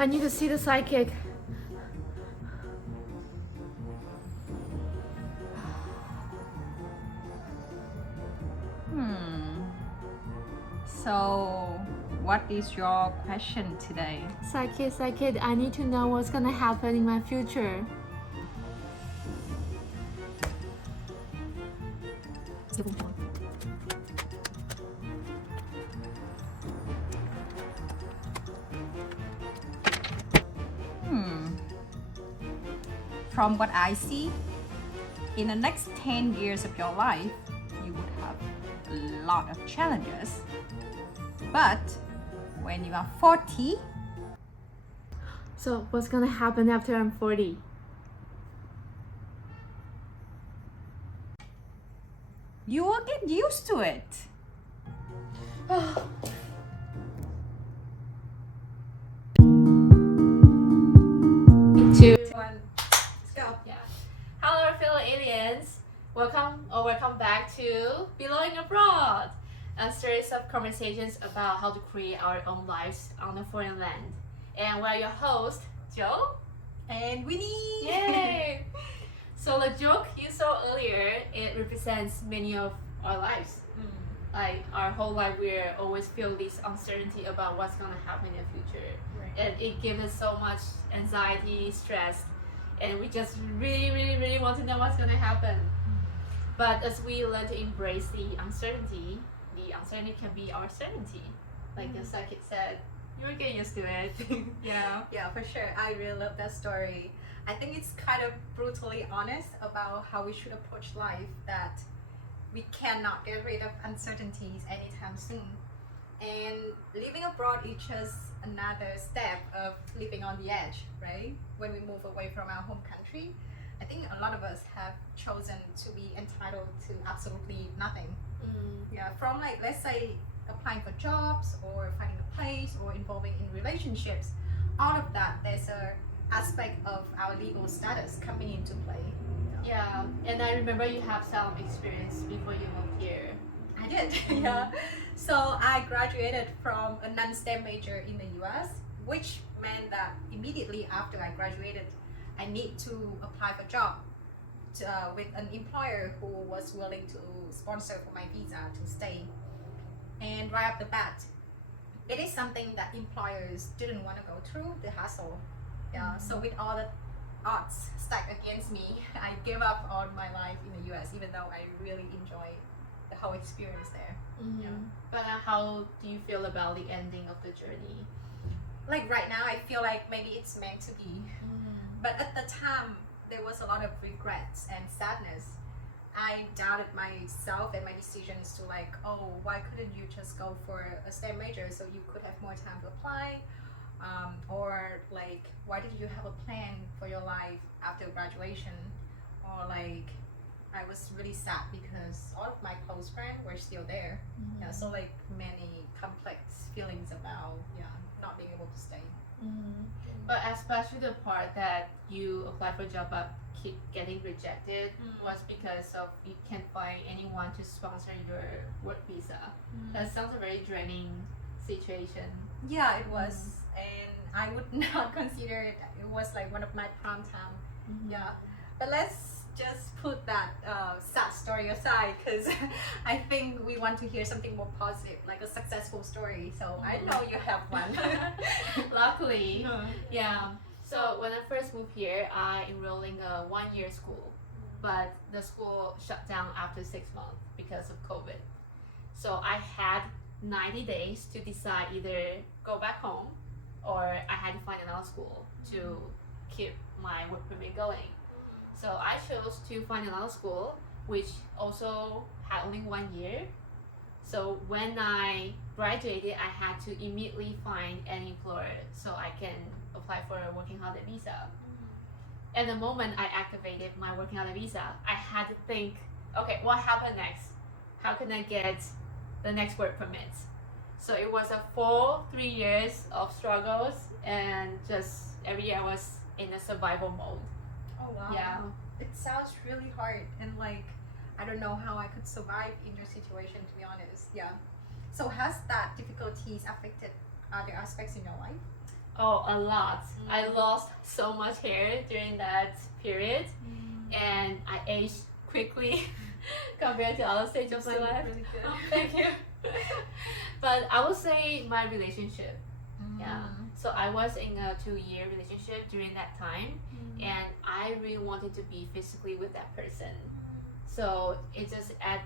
I need to see the psychic. So, what is your question today? Psychic, I need to know what's gonna happen in my future. From what I see, in the next 10 years of your life, you would have a lot of challenges. But when you are 40, So what's gonna happen after I'm 40? you will get used to it. Two. Let's go. Yeah. Hello, fellow aliens. Welcome back to Belonging Abroad, a series of conversations about how to create our own lives on a foreign land. And we're your host, Joe. And Winnie. Yay! So the joke you saw earlier, it represents many of our lives. Like our whole life, we always feel this uncertainty about what's gonna happen in the future, and it gives us so much anxiety, stress, and we just really want to know what's gonna happen. But as we learn to embrace the uncertainty can be our certainty. Like the psychic said, you're getting used to it. Yeah, for sure. I really love that story. I think it's kind of brutally honest about how we should approach life, that we cannot get rid of uncertainties anytime soon. And living abroad is just another step of living on the edge, right? When we move away from our home country, I think a lot of us have chosen to be entitled to absolutely nothing. Yeah, from like, let's say, applying for jobs or finding a place or involving in relationships, all of that, there's a aspect of our legal status coming into play. Yeah, and I remember you have some experience before you moved here. I did. Yeah. So I graduated from a non-STEM major in the US, which meant that immediately after I graduated, I need to apply for a job with an employer who was willing to sponsor for my visa to stay. And right off the bat, it is something that employers didn't want to go through, the hassle. Yeah. So with all the odds stacked against me, I gave up on my life in the US, even though I really enjoyed the whole experience there. Yeah. But how do you feel about the ending of the journey? Like right now, I feel like maybe it's meant to be. But at the time, there was a lot of regrets and sadness. I doubted myself and my decisions to like, oh, why couldn't you just go for a STEM major so you could have more time to apply? Or like, why did you have a plan for your life after graduation? Or like, I was really sad because all of my close friends were still there. Yeah, so like many complex feelings about not being able to stay. But especially the part that you apply for a job but keep getting rejected was because of you can't find anyone to sponsor your work visa. That sounds a very draining situation. Yeah, it was, and I would not consider it. It was like one of my prime time. Yeah, but let's just put that sad story aside, because I think we want to hear something more positive, like a successful story. So I know you have one. Luckily, yeah. So when I first moved here, I enrolled in a one-year school, but the school shut down after 6 months because of COVID. So I had 90 days to decide either go back home or I had to find another school to keep my work permit going. So I chose to find another school, which also had only 1 year. So when I graduated, I had to immediately find an employer so I can apply for a working holiday visa. And the moment I activated my working holiday visa, I had to think, okay, what happened next? How can I get the next work permit? So it was a full 3 years of struggles, and just every year I was in a survival mode. Oh wow. Yeah. It sounds really hard, and like I don't know how I could survive in your situation, to be honest. Yeah. So has that difficulties affected other aspects in your life? Oh, a lot. I lost so much hair during that period, and I aged quickly compared to other stages of my life. Really good. Oh, thank you. But I would say my relationship. Yeah. So I was in a 2-year relationship during that time, and I really wanted to be physically with that person. So it just add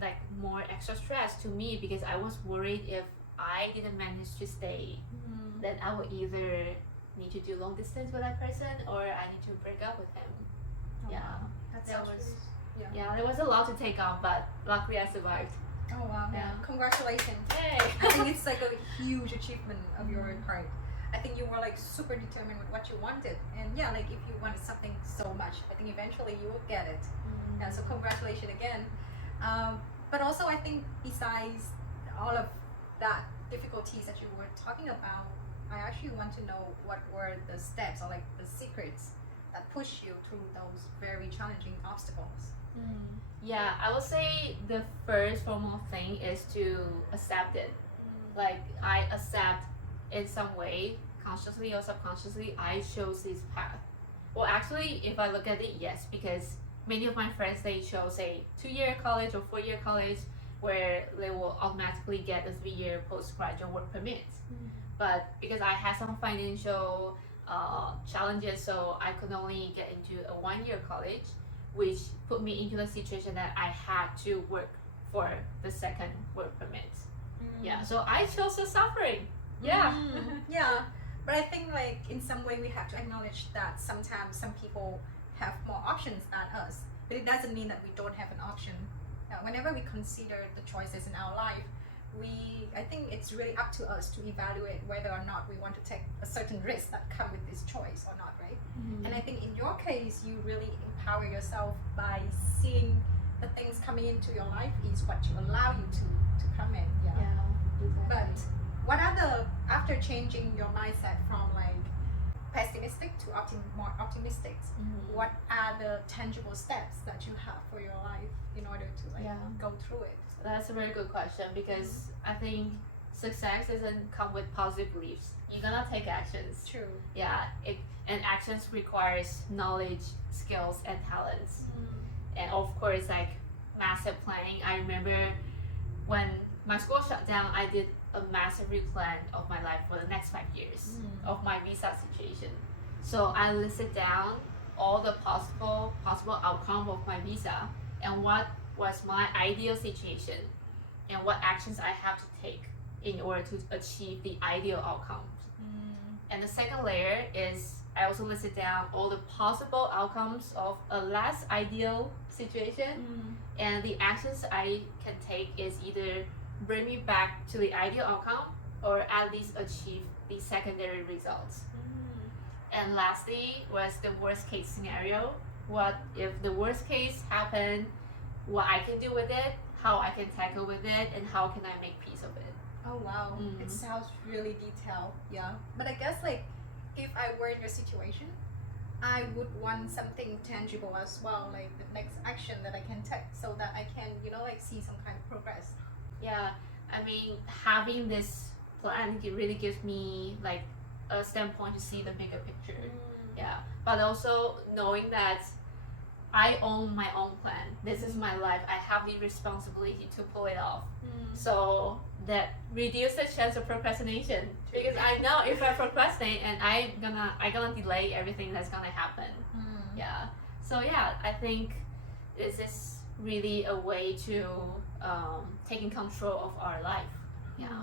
like more extra stress to me because I was worried if I didn't manage to stay, then I would either need to do long distance with that person or I need to break up with him. Oh, Yeah. wow. That That sounds was- really, Yeah, there was a lot to take on, but luckily I survived. Oh wow, Yeah. Congratulations. Yay! I think it's like a huge achievement of your part. I think you were like super determined with what you wanted, and yeah, like if you wanted something so much, I think eventually you will get it. Yeah, so congratulations again. But also, I think besides all of that difficulties that you were talking about, I actually want to know what were the steps or like the secrets that push you through those very challenging obstacles. Yeah, I would say the first formal thing is to accept it. Like I accept in some way, consciously or subconsciously, I chose this path. Well, actually, if I look at it, yes, because many of my friends, they chose a 2-year college or 4-year college where they will automatically get a 3-year postgraduate work permit. But because I had some financial challenges, so I could only get into a 1-year college, which put me into the situation that I had to work for the second work permit. Yeah, so I chose the suffering. Yeah. Yeah, but I think like in some way we have to acknowledge that sometimes some people have more options than us, but it doesn't mean that we don't have an option. Whenever we consider the choices in our life, I think it's really up to us to evaluate whether or not we want to take a certain risk that come with this choice or not, right? And I think in your case, you really empower yourself by seeing the things coming into your life is what you allow you to come in. Yeah, exactly. But what are the, after changing your mindset from like pessimistic to more optimistic, what are the tangible steps that you have for your life in order to like go through it? That's a very good question because I think success doesn't come with positive beliefs. You're gonna take actions. True. Yeah, and actions requires knowledge, skills, and talents. And of course, like massive planning. I remember when my school shut down, I did a massive replan of my life for the next 5 years of my visa situation. So I listed down all the possible outcome of my visa and what was my ideal situation and what actions I have to take in order to achieve the ideal outcomes. And the second layer is I also listed down all the possible outcomes of a less ideal situation, and the actions I can take is either bring me back to the ideal outcome or at least achieve the secondary results. And lastly was the worst case scenario. What if the worst case happened, what I can do with it, how I can tackle with it, and how can I make peace of it. Oh wow, it sounds really detailed. Yeah, but I guess like if I were in your situation, I would want something tangible as well, like the next action that I can take so that I can, like see some kind of progress. Yeah, I mean, having this plan, it really gives me like a standpoint to see the bigger picture. Yeah, but also knowing that I own my own plan. This is my life. I have the responsibility to pull it off. So that reduces the chance of procrastination because I know if I procrastinate and I gonna delay everything that's gonna happen. Yeah. So yeah, I think this is really a way to taking control of our life. Yeah.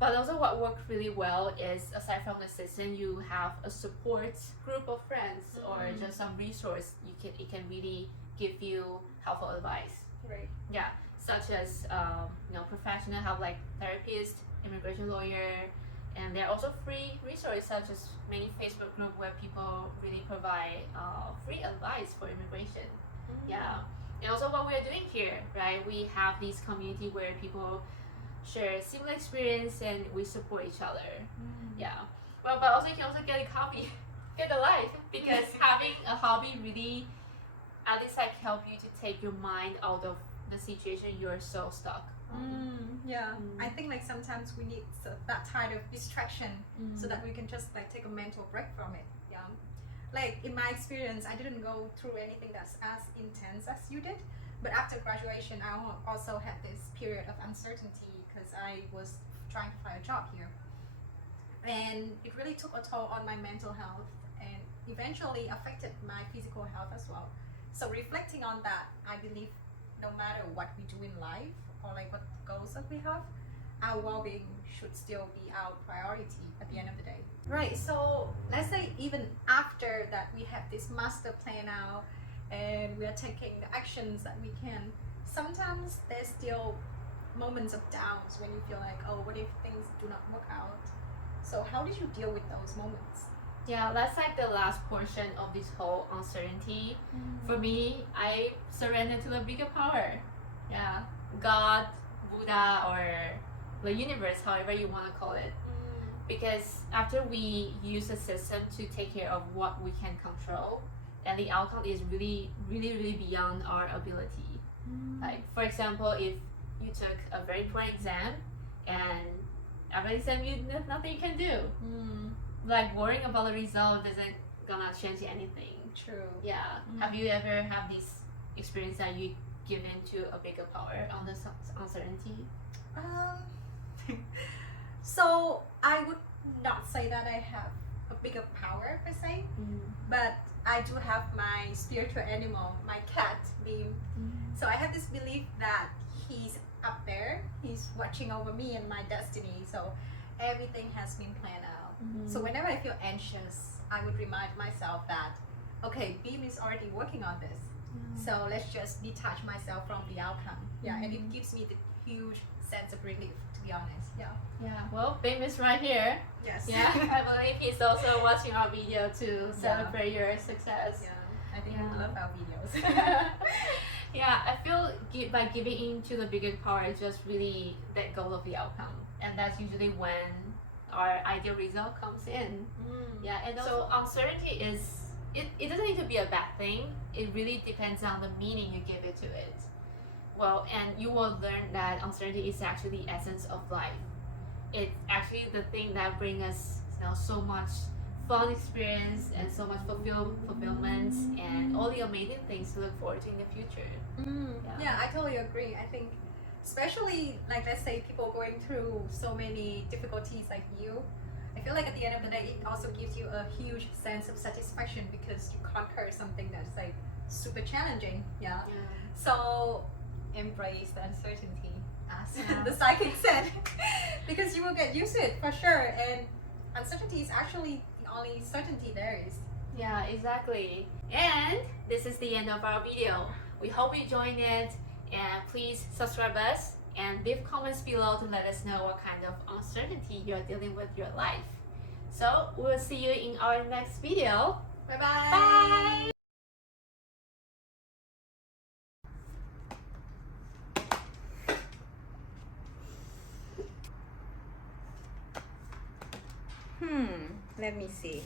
But also what worked really well is aside from the system, you have a support group of friends or just some resource it can really give you helpful advice. Right. Yeah, such as professional help like therapist, immigration lawyer, and there are also free resources such as many Facebook group where people really provide free advice for immigration. Yeah, and also what we are doing here, right? We have this community where people share similar experience and we support each other. Yeah. Well, but also you can also get a hobby, get a life because having a hobby really at least like help you to take your mind out of the situation you're so stuck. Yeah, I think like sometimes we need that kind of distraction so that we can just like take a mental break from it. Yeah, like in my experience, I didn't go through anything that's as intense as you did, but after graduation, I also had this period of uncertainty because I was trying to find a job here, and it really took a toll on my mental health and eventually affected my physical health as well. So reflecting on that, I believe no matter what we do in life or like what goals that we have, our well-being should still be our priority at the end of the day. Right, so let's say even after that we have this master plan now and we are taking the actions that we can, sometimes there's still moments of downs when you feel like, oh, what if things do not work out? So how did you deal with those moments? Yeah, that's like the last portion of this whole uncertainty. For me, I surrendered to the bigger power. Yeah, God, Buddha, or the universe, however you want to call it. Because after we use a system to take care of what we can control, and the outcome is really, really, really beyond our ability. Like, for example, if you took a very important exam and after the exam, there's nothing you can do. Like worrying about the result doesn't gonna change anything. True. Yeah. Have you ever had this experience that you give into a bigger power on the uncertainty? So I would not say that I have a bigger power per se, but I do have my spiritual animal, my cat, Beam. So I have this belief that he's up there, he's watching over me and my destiny. So everything has been planned out. So whenever I feel anxious, I would remind myself that, okay, Beam is already working on this. So let's just detach myself from the outcome. Yeah, and it gives me the huge sense of relief, to be honest. Yeah. Well, Bim is right here. Yes. Yeah. I believe he's also watching our video to celebrate your success. Yeah. I think he love our videos. Yeah, I feel by giving in to the bigger power, just really let go of the outcome, and that's usually when our ideal result comes in. Yeah, and so uncertainty it doesn't need to be a bad thing. It really depends on the meaning you give it to it. Well, and you will learn that uncertainty is actually the essence of life. It's actually the thing that brings us, so much fun experience and so much fulfillment and all the amazing things to look forward to in the future. Yeah, I totally agree. I think especially like let's say people going through so many difficulties like you, I feel like at the end of the day it also gives you a huge sense of satisfaction because you conquer something that's like super challenging. So embrace the uncertainty, as the psychic said, because you will get used to it for sure, and uncertainty is actually the only certainty there is. Yeah, exactly. And this is the end of our video. We hope you enjoyed it, and please subscribe us and leave comments below to let us know what kind of uncertainty you're dealing with your life. So we'll see you in our next video. Bye bye. Bye. Let me see.